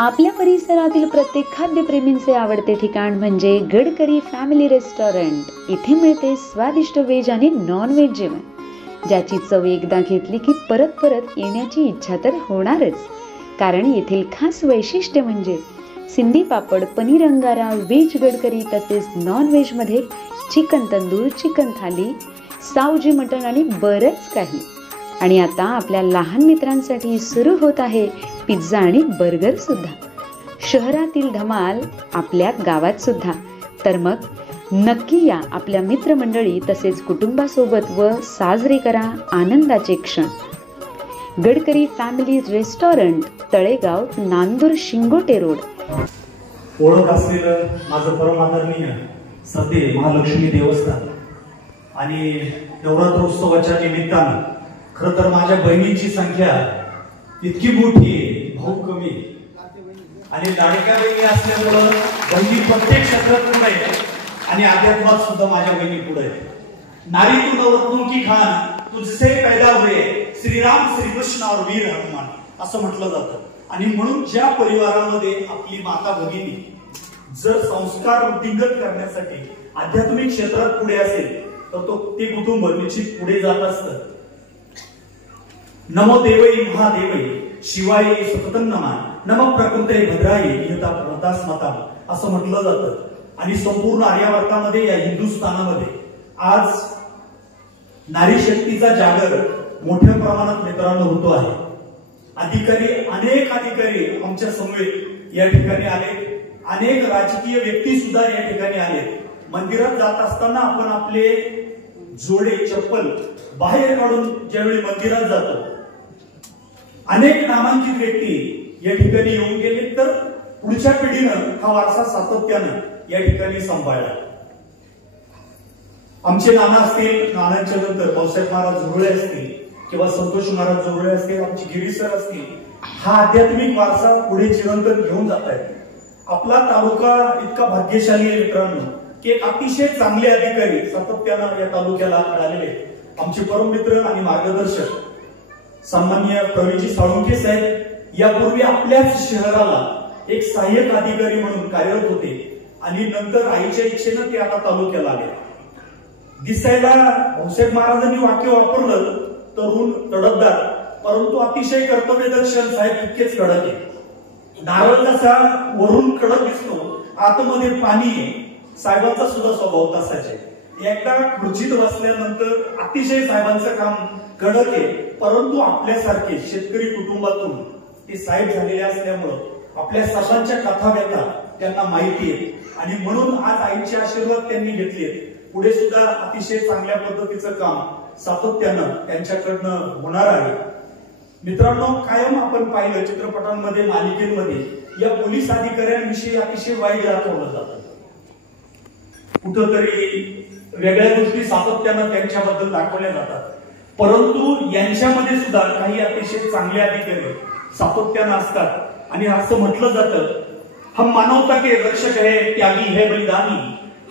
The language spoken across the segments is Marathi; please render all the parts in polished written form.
आपल्या परिसरातील प्रत्येक खाद्यप्रेमींचे आवडते ठिकाण म्हणजे गडकरी फॅमिली रेस्टॉरंट। इथे मिळते स्वादिष्ट व्हेज आणि नॉन व्हेज जेवण, ज्याची चव एकदा घेतली की परत परत येण्याची इच्छा तर होणारच। कारण येथील खास वैशिष्ट्य म्हणजे सिंधी पापड, पनीर अंगारा, व्हेज गडकरी तसेच नॉन व्हेज मध्ये चिकन तंदूर, चिकन थाली, सावजी मटण आणि बरंच काही। आणि आता आपल्या लहान मित्रांसाठी सुरू होत आहे पिझ्झा आणि बर्गर सुद्धा। शहरातील धमाल आपल्या गावात सुद्धा। तर मग नक्की या आपल्या मित्रमंडळी तसेच कुटुंबासोबत व साजरे करा आनंदाचे क्षण। Gadkari family restaurant, Talegaon, Nandur, Shingote road. ओळख असलेलं माझं परम आदरणीय सध्या महालक्ष्मी देवस्थान आणि नवरात्रोत्सवाच्या निमित्तानं खरं तर माझ्या बहिणींची संख्या इतकी मोठी आहे, भाऊ कमी आणि लाडक्या बहिणी असल्यामुळं बहिणी प्रत्येक क्षेत्रात पुढे आहे आणि अध्यात्मात सुद्धा माझ्या बहिणी पुढे आहे। नारी तू नवरत्नों की खान, तुझसे पैदा हुए श्रीराम, श्रीकृष्ण और वीर हनुमान असं म्हटलं जातं। आणि म्हणून ज्या परिवारामध्ये आपली माता भगिनी जर संस्कार वृद्धिंगत करण्यासाठी आध्यात्मिक क्षेत्रात पुढे असेल तर ते कुटुंब निश्चित पुढे जात असतं। नमो देवई महादेवई शिवाय सततं नमः, नमः प्रकृते भद्राय यथा स्मता असं म्हटलं जातं। आणि संपूर्ण आर्यावर्तामध्ये या हिंदुस्थानामध्ये आज नारी शक्तीचा जागर मोठ्या प्रमाणात मित्रांनो होतो आहे। अनेक अधिकारी आमच्या समवेत या ठिकाणी आले, अनेक राजकीय व्यक्ती सुद्धा या ठिकाणी आले। मंदिरात जात असताना आपण आपले जोडे चप्पल बाहेर काढून ज्यावेळी मंदिरात जातो, अनेक नामांकित व्यक्ती या ठिकाणी येऊन गेले, तर पुढच्या पिढीनं हा वारसा सातत्यानं या ठिकाणी सांभाळला। आमचे नाना असतील, नानांच्या नंतर भाऊसाहेब महाराज झुरळे असतील किंवा संतोष महाराज झुरळे असतील, आमचे गिरी सर असतील, हा आध्यात्मिक वारसा पुढे चिरंतन घेऊन जात आहे। आपला तालुका इतका भाग्यशाली आहे मित्रांनो की एक अतिशय चांगले अधिकारी सातत्यानं या तालुक्याला मिळालेले। आमचे परम मित्र आणि मार्गदर्शक सन्माननीय प्रवीणजी साळुंखे साहेब यापूर्वी आपल्याच शहराला एक सहाय्यक अधिकारी म्हणून कार्यरत होते आणि नंतर आईच्या इच्छेनं ते आता तालुक्याला आले। दिसायला भाऊसाहेब महाराजांनी वाक्य वापरलं, तरुण तडफदार परंतु अतिशय कर्तव्यदर्शन साहेब तितकेच कडक आहे। नारळ जसा वरून कडक दिसतो आतमध्ये पाणी आहे, साहेबांचा सुद्धा स्वभाव तसाच आहे। एकदा खुर्चीत बसल्यानंतर अतिशय साहेबांचं काम कडक आहे, परंतु आपल्यासारखे शेतकरी कुटुंबातून ते साहेब झालेले असल्यामुळं आपल्या सर्वांच्या कथा व्यथा त्यांना माहिती आहे आणि म्हणून आज आईचे आशीर्वाद त्यांनी घेतले। पुढे सुद्धा अतिशय चांगल्या पद्धतीचं काम सातत्यानं त्यांच्याकडनं होणार आहे। मित्रांनो, कायम आपण पाहिलं चित्रपटांमध्ये, मालिकेमध्ये या पोलीस अधिकाऱ्यांविषयी अतिशय वाईट दाखवलं जातं। कुठंतरी वेगळ्या गोष्टी सातत्यानं त्यांच्याबद्दल दाखवल्या जातात, परंतु यांच्यामध्ये सुद्धा काही अतिशय चांगले अधिकारी सातत्यानं असतात। आणि असं म्हटलं जातं, हम मानवता के रक्षक है, त्यागी है बलिदानी,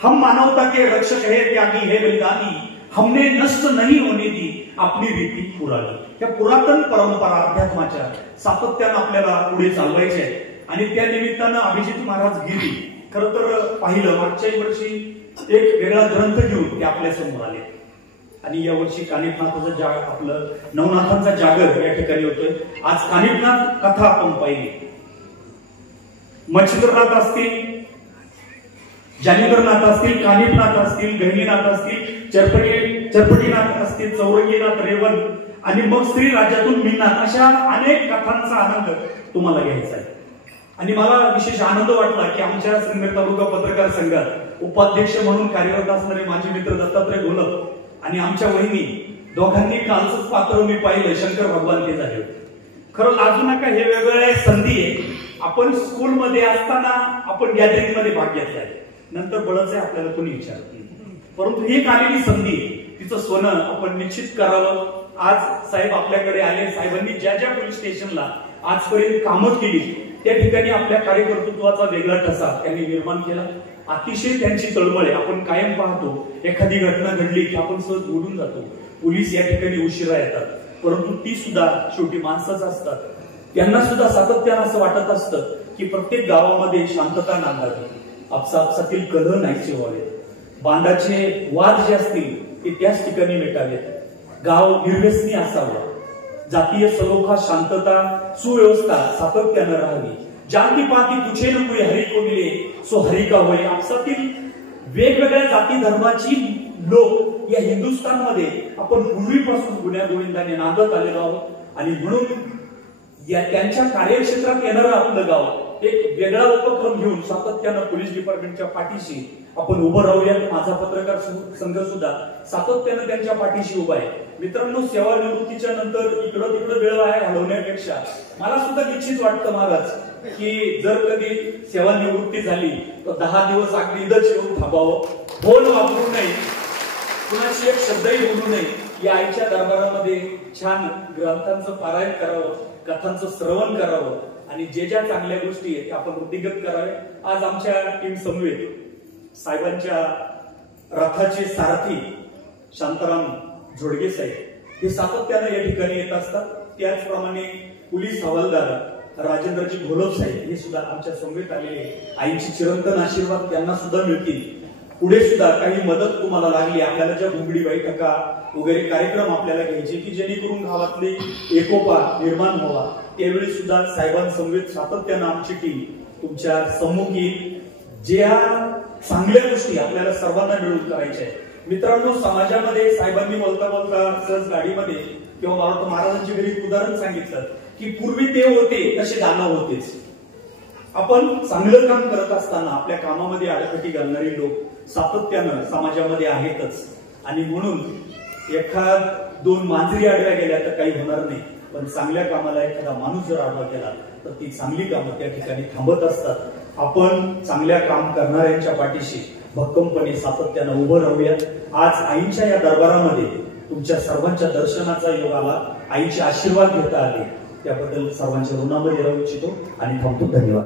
हम मानवता के रक्षक है, त्यागी है बलिदानी, हमने नष्ट नहीं होने दी आपली रीती पुराणी। त्या पुरातन परंपरा अध्यात्माच्या सातत्यानं आपल्याला पुढे चालवायचे आहे आणि त्या निमित्तानं अभिजित महाराज गिरी खरं तर पाहिलं मागच्या वर्षी एक वेगळा ग्रंथ घेऊन ते आपल्या समोर आले आणि यावर्षी कानिफनाथाचा आपलं नवनाथांचा जागर या ठिकाणी होतोय। आज कानिफनाथ कथा आपण पाहिली, मच्छिंद्रनाथ असतील, जानेंद्रनाथ असतील, कानिफनाथ असतील, गहिनीनाथ असतील, चरपटीनाथ असतील, चौरंगीनाथ, रेवण आणि मग स्त्री राज्यातून मीनाथ, अशा अनेक कथांचा आनंद तुम्हाला घ्यायचा आहे। आणि मला विशेष आनंद वाटला की आमच्या सिन्नर तालुका पत्रकार संघात उपाध्यक्ष म्हणून कार्यरत असणारे माझे मित्र दत्तात्रय घोलप आणि आमच्या वहिनी दोघांनी कालच पात्र मी पाहिलं, शंकर भगवान ते झाले होते। खरं लाजू नका, हे वेगवेगळ्या संधी आहे। आपण स्कूलमध्ये असताना आपण गॅदरिंग मध्ये भाग घेतलाय, नंतर बळच आहे आपल्याला कोणी विचारत नाही, परंतु ही एक आलेली संधी, तिचं सोनं आपण निश्चित करावं। आज साहेब आपल्याकडे आले, साहेबांनी ज्या ज्या पोलीस स्टेशनला आजपर्यंत कामं केली त्या ठिकाणी आपल्या कार्यकर्तृत्वाचा वेगळा ठसा त्यांनी निर्माण केला। अतिशय त्यांची तळमळ आहे। आपण कायम पाहतो एखादी घटना घडली की आपण सहज उडून जातो, पोलीस या ठिकाणी उशिरा येतात, परंतु ती सुद्धा शेवटी माणसंच असतात। त्यांना सुद्धा सातत्यानं असं वाटत असतं की प्रत्येक गावामध्ये शांतता नांदावी, आपसापसातील कलह नाहीसे व्हावेत, बांधाचे वाद जे असतील ते त्याच ठिकाणी मिटावेत, गाव निर्व्यसनी असावं, जातीय सलोखा, शांतता, सुव्यवस्था सातत्यानं राहावी, जाती पाती तुझे न कोई हरी को मिले सो हरी का होय. आपसातील वेगवेगळ्या जाती धर्माची लोक या हिंदुस्थानमध्ये आपण पूर्वीपासून गुण्या गोविंदाने नांदत आलेलो आहोत आणि म्हणून या त्यांच्या कार्यक्षेत्रात येणारं आपलं गाव एक वेगळा उपक्रम घेऊन सातत्यानं पोलीस डिपार्टमेंटच्या पाठीशी आपण उभं राहूयात. माझा पत्रकार संघ सुद्धा सातत्यानं त्यांच्या पाठीशी उभा आहे. मित्रांनो, सेवानिवृत्तीच्या नंतर इकडं तिकडं वेळ वाया घालवण्यापेक्षा मला सुद्धा निश्चित वाटतं महाराज की जर कधी सेवानिवृत्ती झाली तर 10 दिवस अगदी इथंच येऊन थांबावं, फोन वापरू नये, कुणाची एक शब्दही बोलू नये, या आईच्या दरबारामध्ये छान ग्रंथांचं पारायण करावं, कथांचं श्रवण करावं आणि जे ज्या चांगल्या गोष्टी आहेत त्या आपण वृद्धिगत करावे. आज आमच्या टीम समवेत साहेबांच्या रथाचे सारथी शांताराम जोडगे साहेब हे सातत्यानं या ठिकाणी येत असतात. त्याचप्रमाणे पोलीस हवालदार राजेंद्रजी घोलप साहेब हे सुद्धा आमच्या समवेत आलेले. आईची चिरंतन आशीर्वाद त्यांना सुद्धा मिळतील. पुढे सुद्धा काही मदत तुम्हाला लागली, आपल्याला ज्या घुंगडी बैठका वगैरे कार्यक्रम आपल्याला घ्यायचे की जेणेकरून गावातले एकोपा निर्माण व्हावा, त्यावेळी सुद्धा साहेबांसमवेत सातत्यानं आमची टीम तुमच्या सम्मुखी ज्या चांगल्या गोष्टी आपल्याला सर्वांना मिळून करायच्या आहेत. मित्रांनो, समाजामध्ये साहेबांनी बोलता बोलता सहज गाडीमध्ये किंवा महाराजांच्या घरी एक उदाहरण सांगितलं की पूर्वी ते होते तसे दानव होतेच. आपण चांगलं काम करत असताना आपल्या कामामध्ये अडचणी घालणारी लोक सातत्यानं समाजामध्ये आहेतच आणि म्हणून एखाद दोन मांजरी आडव्या गेल्या तर काही होणार नाही, पण चांगल्या कामाला एखादा माणूस जर आडवा केला तर ती चांगली कामं त्या ठिकाणी थांबत असतात. आपण चांगल्या काम करणाऱ्यांच्या पाठीशी भक्कमपणे सातत्यानं उभं राहूया. आज आईच्या या दरबारामध्ये तुमच्या सर्वांच्या दर्शनाचा योग आला, आईचे आशीर्वाद घेता आले, त्याबद्दल सर्वांच्या ऋणामध्ये राहू इच्छितो आणि थांबतो. धन्यवाद.